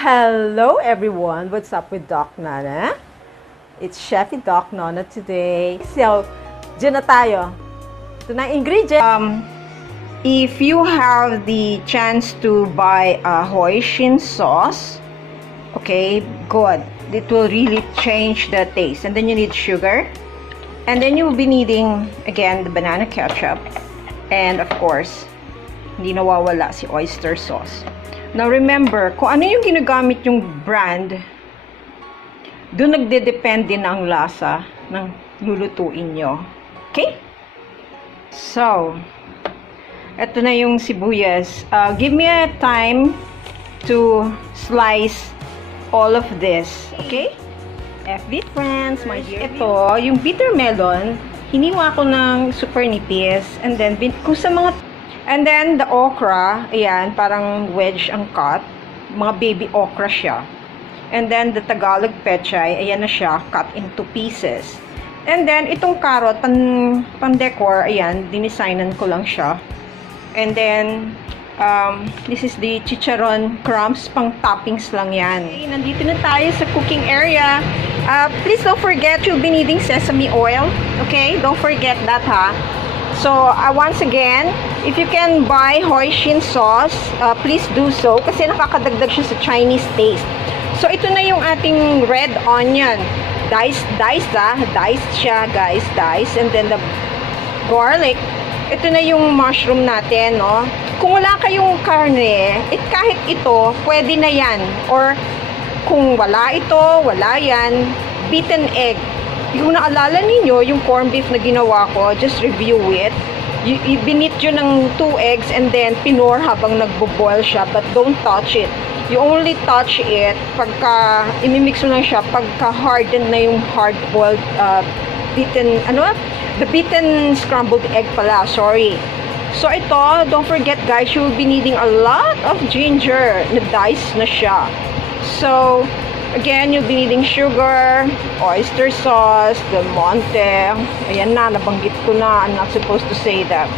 Hello everyone, what's up with Doc Nana? It's Chefy Doc Nana today. So, dyan na tayo. Ito na ingredient. If you have the chance to buy a hoisin sauce, okay, good. It will really change the taste. And then you need sugar. And then you'll be needing, again, the banana ketchup. And of course, hindi nawawala si oyster sauce. Now remember, kung ano yung ginagamit yung brand, doon nagde-depende na ang lasa ng lulutuin nyo. Okay? So, eto na yung sibuyas. Give me a time to slice all of this. Okay? FB friends, my dear. Ito, yung bitter melon, hiniwa ko ng super nipis. And then, kung sa mga... And then, the okra, ayan, parang wedge ang cut. Mga baby okra siya. And then, the Tagalog pechay, ayan na siya, cut into pieces. And then, itong carrot, pan-decor, ayan, dinisignan ko lang siya. And then, this is the chicharon crumbs, pang toppings lang yan. Okay, nandito na tayo sa cooking area. Please don't forget, you'll be needing sesame oil. Okay? Don't forget that, ha? So, once again, if you can buy hoisin sauce, please do so kasi nakakadagdag siya sa Chinese taste. So, ito na yung ating red onion. Diced siya, guys, diced. And then the garlic. Ito na yung mushroom natin, no? Kung wala kayong karne, kahit ito, pwede na yan. Or, kung wala ito, wala yan, beaten egg. Yung naalala ninyo, yung corned beef na ginawa ko, just review it. Binit yun ng 2 eggs and then pinor habang nagbo-boil siya, but don't touch it. You only touch it pagka, imimix mo lang siya, pagka hardened na yung hard-boiled, beaten, the beaten scrambled egg pala, sorry. So ito, don't forget guys, you'll be needing a lot of ginger, na-dice na siya. So, again, you'll be needing sugar, oyster sauce, Del Monte. Ayan na, nabanggit ko na. I'm not supposed to say that.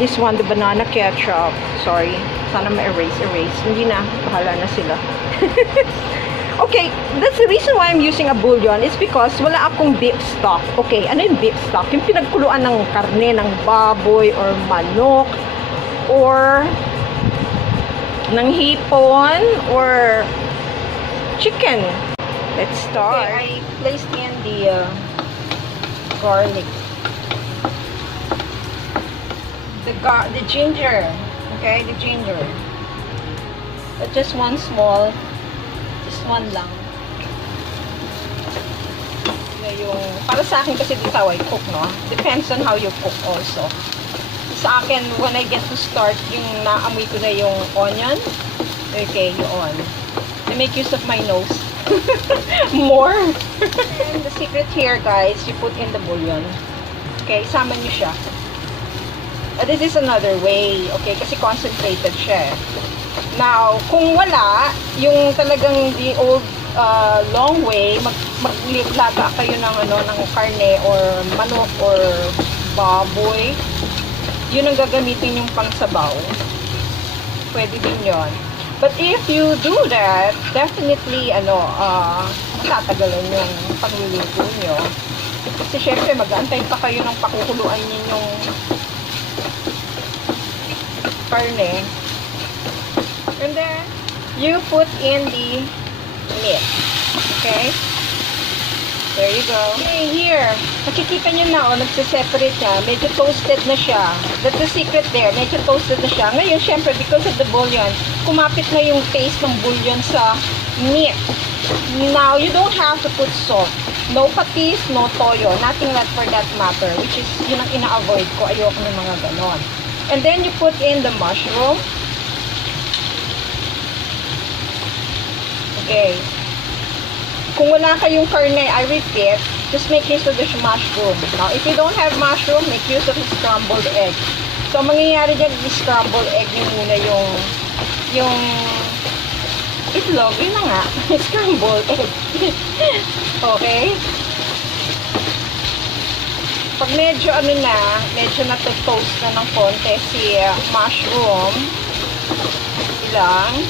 This one, the banana ketchup. Sorry. Sana ma-erase. Hindi na. Bahala na sila. Okay, that's the reason why I'm using a bouillon. It's because wala akong beef stock. Okay, ano yung beef stock? Yung pinagkuluan ng karne, ng baboy, or manok, or ng hipon, or chicken. Let's start. Okay, I placed in the garlic. The ginger. Okay, the ginger. But just one small. Just one lang. Yung, para sa akin kasi dito I cook, no? Depends on how you cook also. Sa akin, when I get to start, yung naamoy ko na yung onion. Okay, yun. I make use of my nose. More. And the secret here, guys, you put in the bouillon. Okay, sama nyo siya. This is another way, okay, kasi concentrated siya. Now, kung wala, yung talagang the old long way, maglaga kayo ng ng karne or manok or baboy. Yun ang gagamitin yung pangsabaw. Pwede din yun. But if you do that, definitely, matatagalan yung pagluluto nyo. Kasi syempre, mag-aantay pa kayo ng pakukuluan ninyong karne. And then, you put in the meat. Okay? There you go. Okay, here. Makikita nyo na, nagsiseparate siya. Medyo toasted na siya. That's the secret there. Medyo toasted na siya. Ngayon, syempre, because of the bouillon, kumapit na yung taste ng bouillon sa meat. Now, you don't have to put salt. No patis, no toyo. Nothing like for that matter. Which is, yun ang ina-avoid ko. Ayoko ng mga ganon. And then, you put in the mushroom. Okay. Kung wala kayong karne, I repeat, just make use of the mushroom. Now, if you don't have mushroom, make use of the scrambled egg. So, mangyayari dyan, i-scrambled egg nyo muna yung itlog. Yun na nga, scrambled egg. Okay? Pag medyo medyo na-toast na ng konti si mushroom, ilang,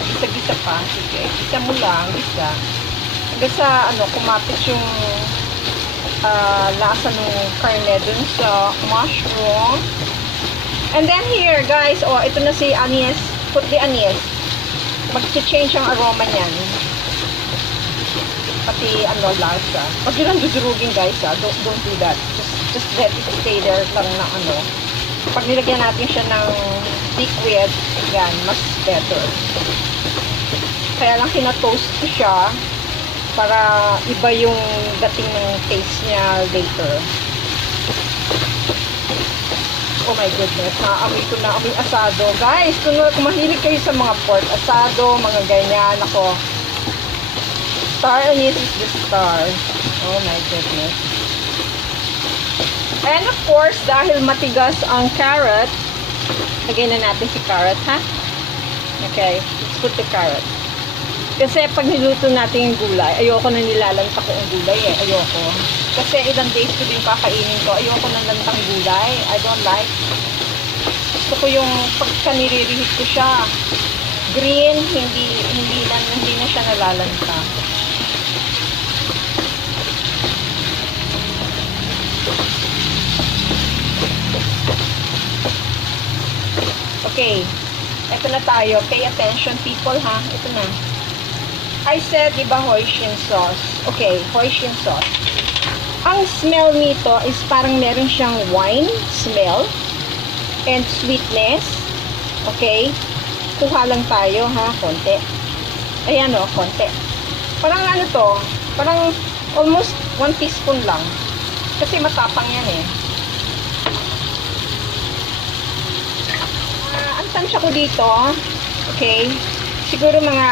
Gisa-gisa pa. Sige, gisa mo lang, gisa. Hanggang sa, kumapit yung lasa ng karne dun sa mushroom. And then here, guys, ito na si anise. Put the anise. Mag-change ang aroma niyan. Pati, lasa. Pag yun ang dudurugin, guys, don't do that. Just let it stay there lang na, Pag nilagyan natin siya ng liquid, yan, mas better. Kaya lang kinatoast ko siya para iba yung dating ng taste niya later. Oh my goodness, naamoy ko na amoy asado. Guys, kung mahilig kayo sa mga pork asado, mga ganyan, ako. Star anise is the star. Oh my goodness. And of course, dahil matigas ang carrot, lagyan na natin si carrot, ha? Okay, let's put the carrot. Kasi pag niluto natin yung gulay, ayoko na nilalanta ko yung gulay ayoko. Kasi ilang days ko din kakainin to, ayoko na lantang gulay. I don't like. Gusto ko yung pagka nire-reheat ko siya, green, hindi na siya nalalanta. Okay, eto na tayo. Pay attention people, ha? Ito na. I said, di ba, Hoisin sauce? Okay, Hoisin sauce. Ang smell nito is parang meron siyang wine smell and sweetness. Okay? Kuha lang tayo, ha? Konti. Ayan, konti. Parang parang almost 1 teaspoon lang. Kasi matapang yan, ang tansya ko dito, okay? Siguro mga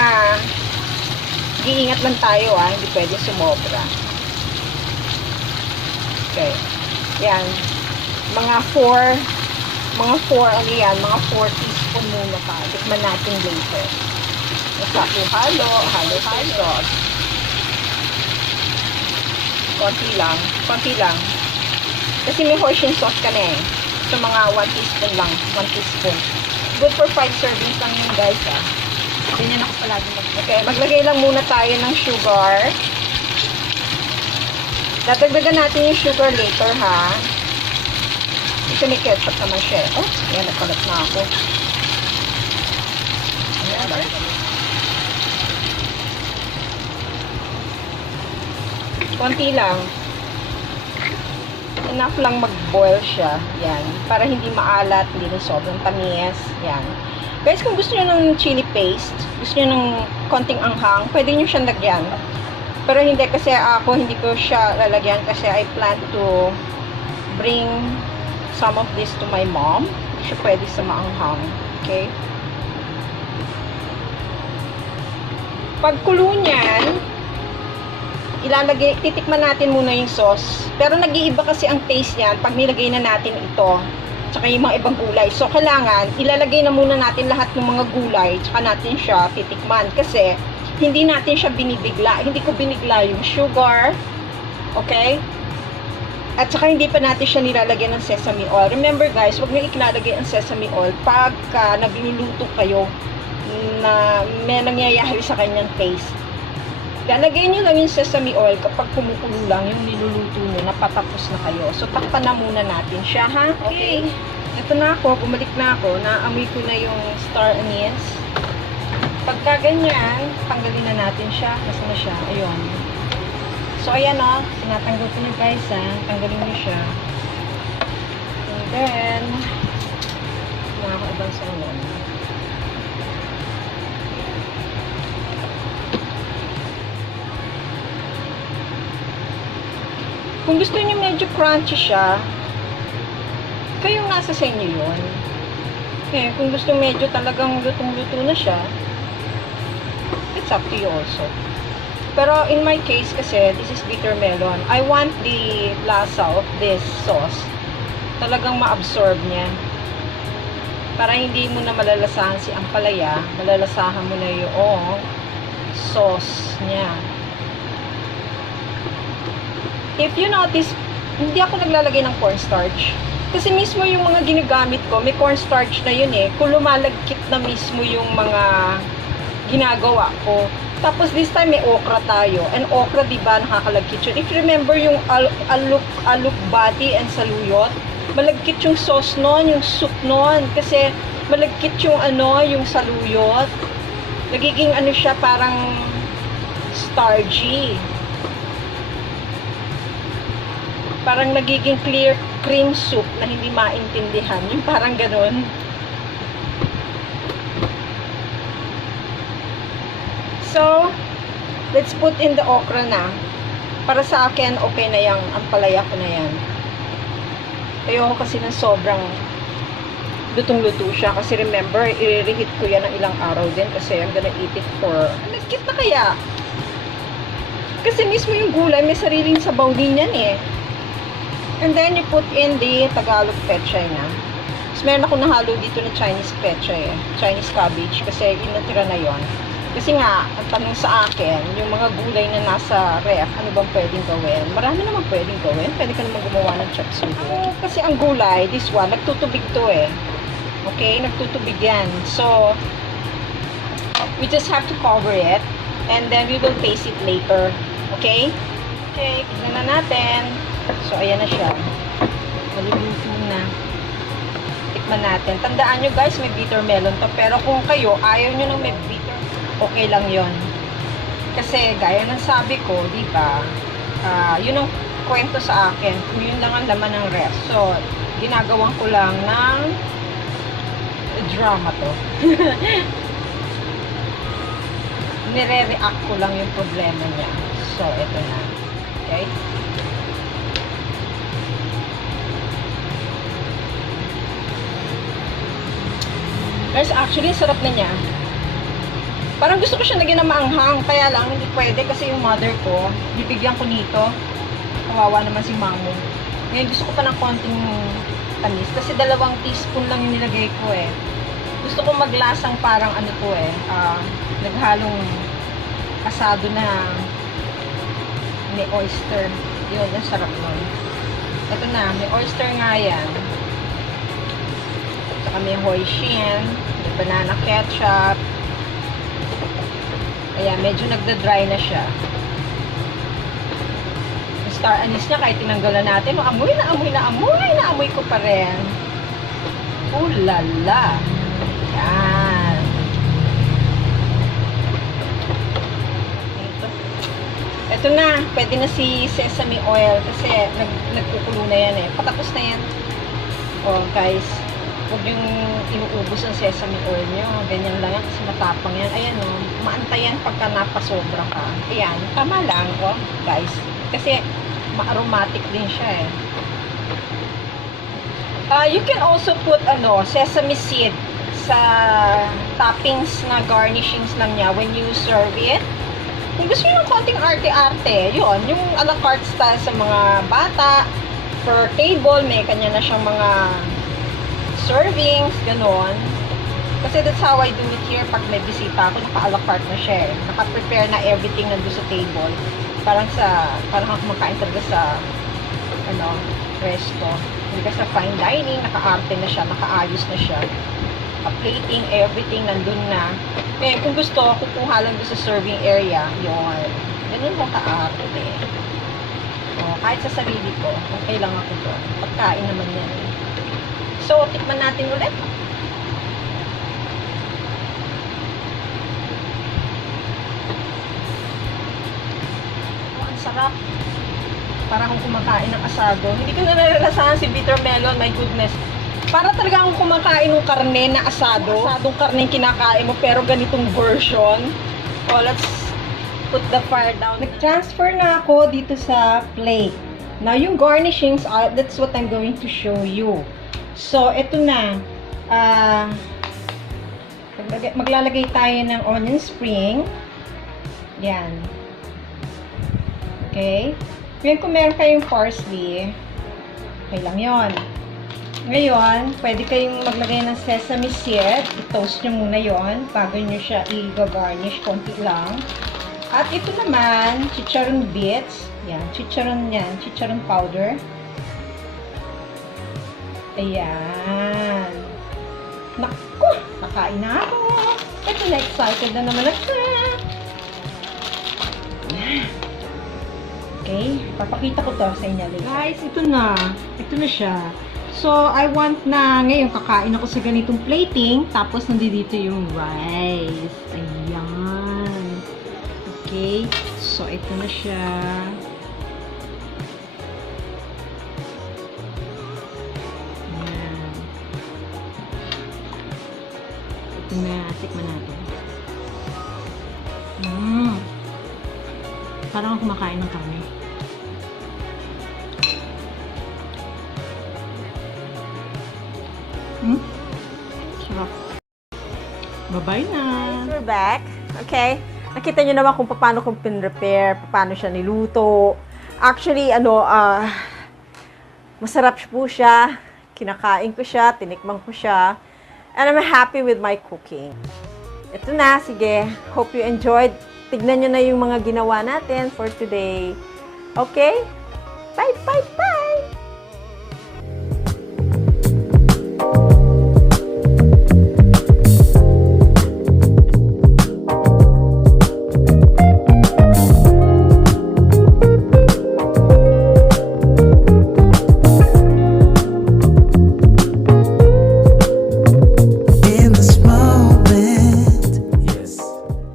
iingat lang tayo, hindi pwede sumobra. Okay. Yan. Mga 4 teaspoon muna pa. Tikman natin later. Halo. Konti lang. Kasi may Hoisin sauce ka na So, mga 1 teaspoon lang. 1 teaspoon. Good for 5 servings lang yun, guys, Ganyan ako palagi Okay, maglagay lang muna tayo ng sugar. Dadagdagan natin yung sugar later, ha? Kasi may ketchup naman siya. Oh, yan, nagkalat na ako. Ayan, konti lang. Enough lang mag-boil siya. Yan. Para hindi maalat, hindi rin sobrang tamis. Yan. Guys, kung gusto nyo ng chili paste, gusto nyo ng konting anghang, pwede nyo siyang lagyan. Pero hindi, kasi ako hindi ko siya lalagyan kasi I plan to bring some of this to my mom. Hindi siya pwede sa maanghang. Okay? Pagkulo niyan, titikman natin muna yung sauce. Pero nag-iiba kasi ang taste niyan pag nilagay na natin ito. Tsaka yung mga ibang gulay. So, kailangan, ilalagay na muna natin lahat ng mga gulay, tsaka natin siya titikman. Kasi, hindi natin siya binibigla. Hindi ko binigla yung sugar. Okay? At saka, hindi pa natin siya nilalagyan ng sesame oil. Remember, guys, huwag nyo ikinalagay ang sesame oil pagka nagluluto kayo na may nangyayari sa kanyang taste. Lalagay nyo lang yung sesame oil kapag kumukulo lang yung niluluto nyo, napatapos na kayo. So, takpan na muna natin siya, ha? Okay. Ito na ako, bumalik na ako. Naamoy ko na yung star anise. Pagka ganyan, tanggalin na natin siya. Kasi na siya. Ayun. So, ayan tinatanggal ko nyo, guys, ha? Tanggalin nyo siya. And then, nakakaibang sa ulan. Kung gusto niyo medyo crunchy siya, kayong nasa sa inyo yun. Okay, kung gusto medyo talagang lutong-luto na siya, it's up to you also. Pero in my case kasi, this is bitter melon. I want the lasa of this sauce talagang ma-absorb niya. Para hindi mo na malalasahan si ampalaya, malalasahan mo na yung sauce niya. If you notice, hindi ako naglalagay ng cornstarch. Kasi mismo yung mga ginagamit ko, may cornstarch na yun eh. Kung lumalagkit na mismo yung mga ginagawa ko. Tapos this time may okra tayo. And okra, di ba, nakakalagkit yun. If you remember yung alukbati and saluyot, malagkit yung sauce nun, yung soup nun. Kasi malagkit yung yung saluyot. Nagiging siya, parang starchy. Parang nagiging clear cream soup na hindi maintindihan. Yung parang ganun. So, let's put in the okra na. Para sa akin, okay na yung ampalaya ko na yan. Ayoko kasi ng sobrang lutong-luto siya. Kasi remember, i-reheat ko yan ng ilang araw din. Kasi I'm gonna eat it for... Nagkit na kaya? Kasi mismo yung gulay, may sariling sabaw din yan eh. And then, you put in the Tagalog pechay na. Tapos, meron ako nahalo dito na Chinese pechay eh. Chinese cabbage. Kasi, yun natira na yon. Kasi nga, ang tanong sa akin, yung mga gulay na nasa ref, ano bang pwedeng gawin? Marami naman pwedeng gawin. Pwede ka naman gumawa ng chop suey. Kasi ang gulay, this one, nagtutubig to eh. Okay? Nagtutubig yan. So, we just have to cover it. And then, we will taste it later. Okay? Okay, tignan na natin. So, ayan na siya. Maluluto na. Tikman natin. Tandaan nyo guys, may bitter melon to. Pero kung kayo, ayaw nyo nang may bitter, okay lang yon. Kasi, gaya ng sabi ko, di ba, yun ang kwento sa akin. Kung yun lang ang laman ng ref. So, ginagawan ko lang ng drama to. Nire-react ko lang yung problema niya. So, ito na. Okay? Guys, actually, sarap na niya. Parang gusto ko siya lagyan ng maanghang. Kaya lang, hindi pwede kasi yung mother ko, bibigyan ko nito. Kawawa naman si mamo. Ngayon, gusto ko pa ng konting tamis. Kasi 2 teaspoon lang yung nilagay ko eh. Gusto ko maglasang parang to eh. Naghalong asado na may oyster. Yun, ang sarap nun. Ito na, may oyster nga yan. Saka may hoisin, may banana ketchup. Ayan, medyo nagda-dry na siya. Yung star anise niya, kahit tinanggalan natin, amoy na amoy na amoy na amoy ko pa rin. Oh la la. Ayan. Ito na, pwede na si sesame oil kasi nagkukulo na yan eh. Patapos na yan. Oh, guys. Huwag yung inuubos ang sesame oil nyo. Ganyan lang yan kasi matapang yan. Ayan o, maantayan pagka napasobra ka. Ayan, tama lang o, guys. Kasi ma-aromatic din siya eh. You can also put sesame seed sa toppings na garnishings lang niya when you serve it. Kung gusto nyo ng konting arte-arte, yun, yung a la carte style sa mga bata, per table, may kanya na siyang mga servings, gano'n. Kasi that's how I do it here pag may bisita ako, naka-a la carte na siya eh. Naka-prepare na everything nandun sa table. Parang ako kumakain talaga sa, resto. Hindi ka sa fine dining, naka-arte na siya, naka-ayos na siya. Plating, everything nandun na. Eh, kung gusto, kukuha lang doon sa serving area, yun. Ganun mo ka-arte eh. O, kahit sa sarili ko, okay lang ako doon. Pagkain naman yan eh. So, tikman natin ulit. Oh, ang sarap. Para akong kumakain ng asado. Hindi ko na nalalasahan si bitter melon, my goodness. Para talaga akong kumakain ng karne na asado. Asadong karne yung kinakain mo, pero ganitong version. Oh, let's put the fire down. Nag-transfer na ako dito sa plate. Now, yung garnishings, that's what I'm going to show you. So, ito na. Maglalagay tayo ng onion spring. Yan. Okay. Ngayon, kung meron kayong parsley, okay lang yon. Ngayon, pwede kayong maglagay ng sesame seed. I-toast nyo muna yon bago nyo siya i-garnish. Konti lang. At ito naman, chicharon bits. Yan, chicharon yan. Chicharon powder. Ayan. Naku, nakain na ako. Ito na, excited na naman ako. Okay, papakita ko to sa inyo later. Guys, ito na. Ito na siya. So, I want na ngayon kakain ako sa ganitong plating. Tapos, nandito yung rice. Ayan. Okay. So, ito na siya. Ayan. Ito na. Tikman natin. Parang ako kumakain ng karne. Sarap. Bye-bye na. We're back. Okay. Nakita nyo naman kung paano kong pin-repair, paano siya niluto. Actually, masarap po siya. Kinakain ko siya, tinikman ko siya. And I'm happy with my cooking. Ito na, sige. Hope you enjoyed. Tignan nyo na yung mga ginawa natin for today. Okay? Bye, bye, bye!